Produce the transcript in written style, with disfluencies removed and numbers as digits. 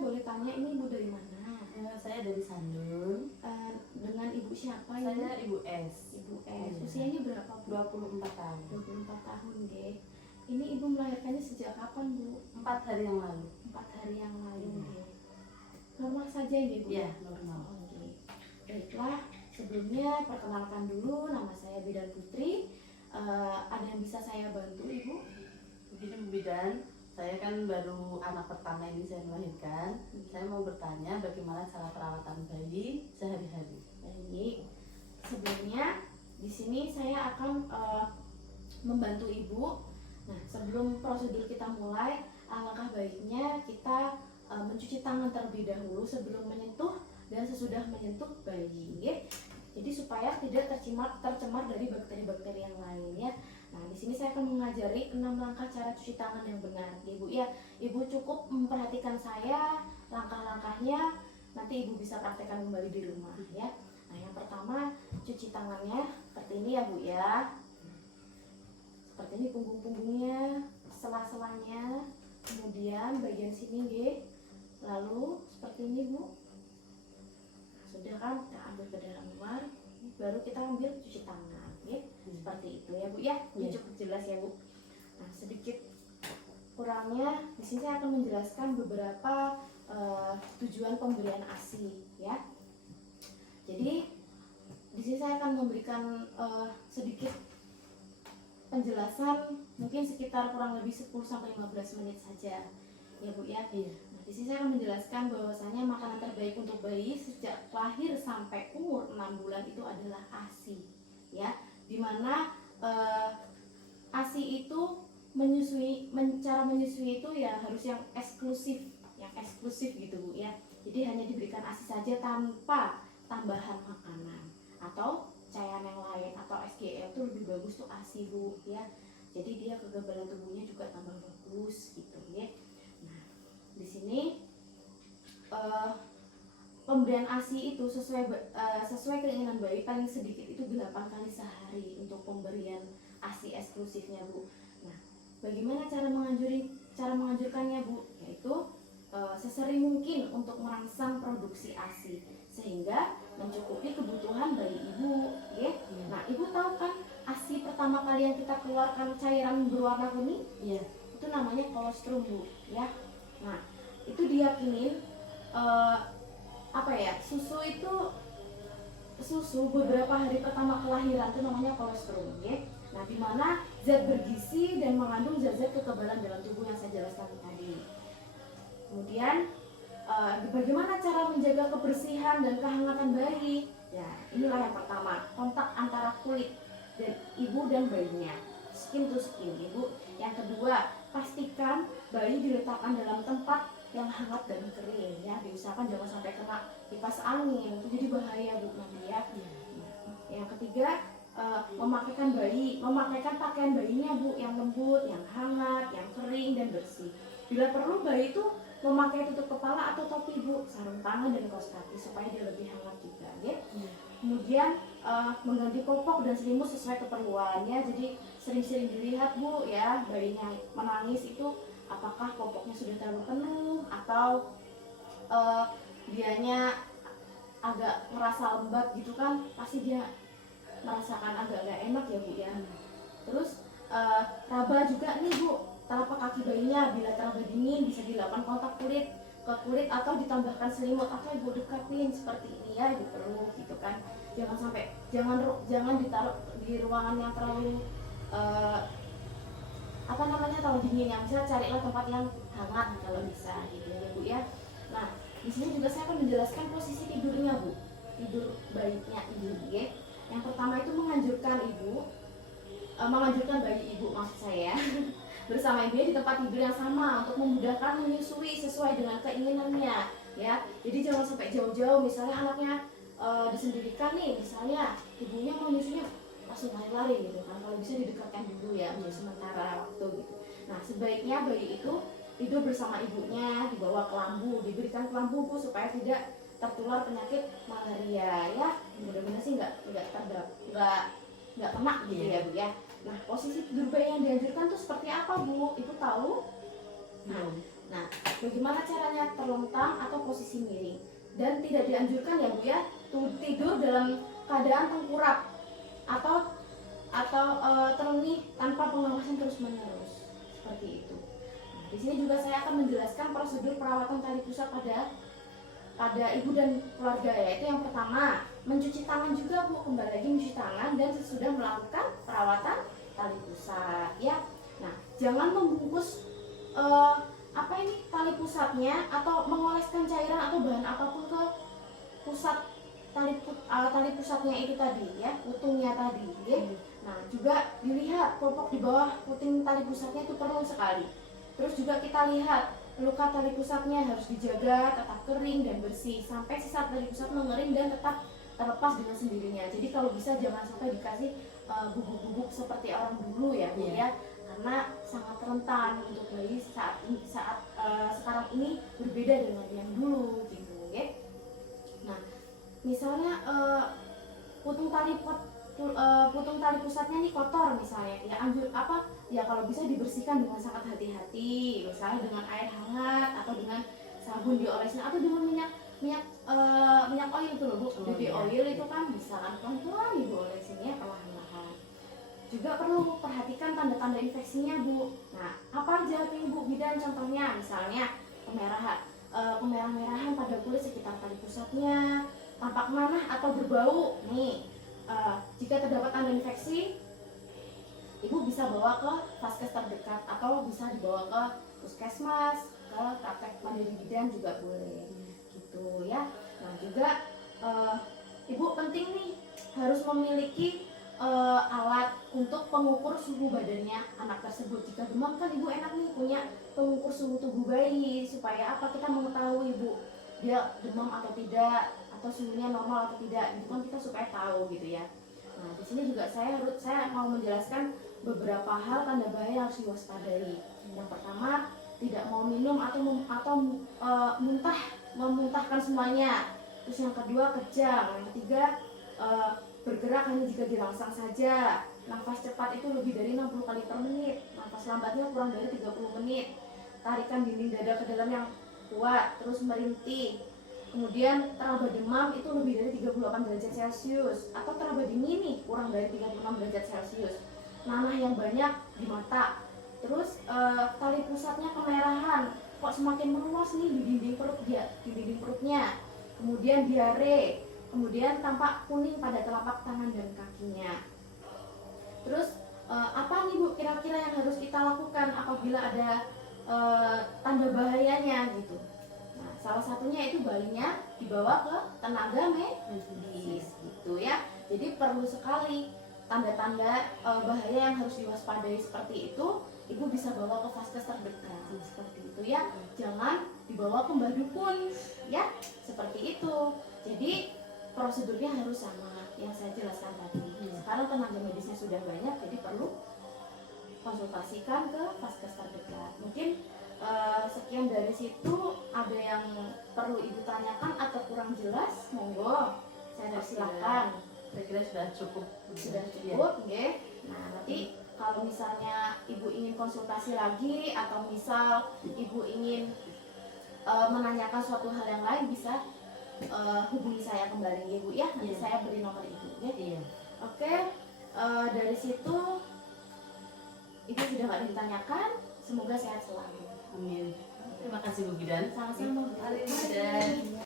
boleh tanya ini ibu dari mana? Saya dari Sandung. Dengan ibu siapa ya? Saya Ibu S. Ibu S. Usianya berapa bu? 24 tahun. 24 tahun deh. Ini ibu melahirkannya sejak kapan bu? 4 hari yang lalu. 4 hari yang lalu deh. Normal saja ya bu? Iya, normal. Oke. Baiklah, sebelumnya perkenalkan dulu, nama saya Bidan Putri. Ada yang bisa saya bantu ibu? Begini Bu Bidan, saya kan baru anak pertama ini saya melahirkan. Saya mau bertanya bagaimana cara perawatan bayi sehari-hari. Baik. Sebelumnya di sini saya akan membantu ibu. Nah, sebelum prosedur kita mulai, alangkah baiknya kita mencuci tangan terlebih dahulu sebelum menyentuh dan sesudah menyentuh bayi, ya. Jadi supaya tidak tercemar dari bakteri-bakteri yang lain, ya. Nah, di sini saya akan mengajari 6 langkah cara cuci tangan yang benar, Ibu, ya. Ibu cukup memperhatikan saya langkah-langkahnya, nanti Ibu bisa praktekkan kembali di rumah, ya. Nah, yang pertama cuci tangannya seperti ini ya Bu, ya. Seperti ini punggung-punggungnya, sela-selanya, kemudian bagian sini, nggih. Lalu seperti ini Bu. Nah, sudah kan, kita ambil ke dalam luar, baru kita ambil cuci tangan, ya. Seperti itu ya Bu, ya. Ini cukup jelas ya Bu. Nah, sedikit kurangnya di sini saya akan menjelaskan beberapa tujuan pemberian ASI, ya. Jadi di sini saya akan memberikan sedikit penjelasan, mungkin sekitar kurang lebih 10-15 menit saja, ya Bu, ya. Nah, di sini saya akan menjelaskan bahwasanya makanan terbaik untuk bayi sejak lahir sampai umur 6 bulan itu adalah ASI, ya. Dimana ASI itu cara menyusui itu ya harus yang eksklusif gitu Bu, ya. Jadi hanya diberikan ASI saja tanpa tambahan makanan atau cairan yang lain atau SGL itu lebih bagus tuh ASI Bu, ya. Jadi dia kekebalan tubuhnya juga tambah bagus gitu, ya. Nah, di sini pemberian ASI itu sesuai keinginan bayi paling sedikit itu 8 kali sehari untuk pemberian ASI eksklusifnya Bu. Nah, bagaimana cara menganjurkannya Bu? Yaitu sesering mungkin untuk merangsang produksi ASI sehingga mencukupi kebutuhan bayi ibu, ya. Nah, ibu tahu kan ASI pertama kali yang kita keluarkan cairan berwarna kuning? Iya. Itu namanya kolostrum Bu, ya. Nah, itu diyakinin susu beberapa hari pertama kelahiran itu namanya kolostrum, ya. Nah, di mana zat bergizi dan mengandung zat-zat kekebalan dalam tubuh yang saya jelaskan tadi. Kemudian bagaimana cara menjaga kebersihan dan kehangatan bayi? Ya, inilah yang pertama, kontak antara kulit dan ibu dan bayinya, skin to skin, Ibu. Yang kedua, pastikan bayi diletakkan dalam tempat yang hangat dan kering, ya. Diusahakan jangan sampai kena kipas angin, itu jadi bahaya Bu nanti, ya. Yang ketiga, memakaikan pakaian bayinya Bu yang lembut, yang hangat, yang kering dan bersih. Bila perlu bayi itu memakai tutup kepala atau topi Bu, sarung tangan dan kaos kaki supaya dia lebih hangat juga, ya. Kemudian mengganti popok dan selimut sesuai keperluannya. Jadi sering-sering dilihat Bu, ya, bayinya menangis itu apakah popoknya sudah terlalu penuh atau dianya agak merasa lembab gitu kan, pasti dia merasakan agak gak enak ya Bu, ya. Terus raba juga nih Bu, telapak kaki bayinya bila teraba dingin bisa dilakukan kontak kulit ke kulit atau ditambahkan selimut atau Ibu dekatin seperti ini, ya. Ibu perlu gitu kan, jangan ditaruh di ruangan yang terlalu terlalu dingin, yang bisa carilah tempat yang hangat kalau bisa gitu ya Bu, ya. Nah, di sini juga saya akan menjelaskan posisi tidurnya Bu, tidur bayinya ini, ya. Yang pertama itu menganjurkan bayi ibu maksud saya bersama ibunya di tempat tidur yang sama untuk memudahkan menyusui sesuai dengan keinginannya, ya. Jadi jangan sampai jauh-jauh, misalnya anaknya disendirikan nih, misalnya ibunya mau nyusunya langsung lari-lari gitu kan, kalau bisa didekatkan dulu ya untuk sementara waktu gitu. Nah, sebaiknya bayi itu tidur bersama ibunya di bawah kelambu, diberikan kelambu Bu supaya tidak tertular penyakit malaria, ya. Mudah-mudahan sih nggak kena gitu ya Bu, ya. Nah, posisi tidur bayi yang dianjurkan tuh seperti apa Bu? Ibu tahu? Nah, bagaimana caranya terlentang atau posisi miring. Dan tidak dianjurkan ya Bu ya, tidur dalam keadaan tengkurap atau terlentang tanpa pengawasan terus-menerus seperti itu. Nah, di sini juga saya akan menjelaskan prosedur perawatan tali pusat pada ibu dan keluarga, yaitu yang pertama mencuci tangan juga Bu, kembali lagi mencuci tangan dan sesudah melakukan perawatan tali pusat ya. Nah, jangan membungkus tali pusatnya atau mengoleskan cairan atau bahan apapun ke pusat tali pusatnya itu tadi ya, utungnya tadi ya. Nah, juga dilihat popok di bawah puting tali pusatnya itu perlu sekali. Terus juga kita lihat luka tali pusatnya harus dijaga tetap kering dan bersih sampai sisa tali pusat mengering dan tetap terlepas dengan sendirinya. Jadi kalau bisa jangan sampai dikasih bubuk-bubuk seperti orang dulu ya Bu ya, karena sangat rentan untuk bayi saat sekarang ini berbeda dengan yang dulu gitu ya. Nah, misalnya putung tali pusatnya nih kotor misalnya ya kalau bisa dibersihkan dengan sangat hati-hati, misalnya dengan air hangat atau dengan sabun diolesin atau dengan minyak oil itu loh Bu, baby oil itu kan bisa kan pelan-pelan Ibu olesin ya perlahan-lahan. Juga perlu perhatikan tanda-tanda infeksinya Bu. Nah, apa aja nih Bu bidan contohnya, misalnya kemerah-merahan pada kulit sekitar tali pusatnya, tampak nanah atau berbau nih. Jika terdapat tanda infeksi, Ibu bisa bawa ke vaskes terdekat atau bisa dibawa ke puskesmas, ke praktek mandiri bidan juga boleh gitu ya. Nah, juga Ibu penting nih harus memiliki alat untuk pengukur suhu badannya anak tersebut. Jika demam kan Ibu enak nih punya pengukur suhu tubuh bayi, supaya apa, kita mengetahui Bu dia demam atau tidak, atau suhunya normal atau tidak, itu kan kita supaya tahu gitu ya. Nah, di sini juga saya mau menjelaskan beberapa hal tanda bahaya yang harus diwaspadai. Yang pertama, tidak mau minum atau memuntahkan semuanya. Terus yang kedua, kejang. Yang ketiga, bergerak hanya jika dirangsang saja. Nafas cepat itu lebih dari 60 kali per menit. Nafas lambatnya kurang dari 30 menit. Tarikan dinding dada ke dalam yang kuat, terus merintih. Kemudian teraba demam itu lebih dari 38 derajat Celcius, atau teraba dingin nih kurang dari 36 derajat Celcius. Nanah yang banyak di mata. Terus tali pusatnya kemerahan, kok semakin meluas nih di dinding perutnya. Kemudian diare, kemudian tampak kuning pada telapak tangan dan kakinya. Terus apa nih Bu kira-kira yang harus kita lakukan apabila ada tanda bahayanya gitu. Nah, salah satunya itu bayinya dibawa ke tenaga medis gitu ya. Jadi perlu sekali tanda-tanda bahaya yang harus diwaspadai seperti itu, Ibu bisa bawa ke vaskes terdekat seperti itu ya. Jangan dibawa ke mbah dukun ya, seperti itu. Jadi prosedurnya harus sama yang saya jelaskan tadi. Sekarang tenaga medisnya sudah banyak, jadi perlu konsultasikan ke vaskes terdekat. Mungkin sekian dari situ. Ada yang perlu Ibu tanyakan atau kurang jelas, monggo saya silakan. Saya kira sudah cukup. Ya. Nah, nanti kalau misalnya Ibu ingin konsultasi lagi atau misal Ibu ingin menanyakan suatu hal yang lain, bisa hubungi saya kembali ya Bu ya. Nanti saya beri nomor Ibu ya. Iya. Oke, dari situ Ibu sudah nggak ditanyakan. Semoga sehat selalu. Amin. Terima kasih Bu Bidan. Sama-sama Bu.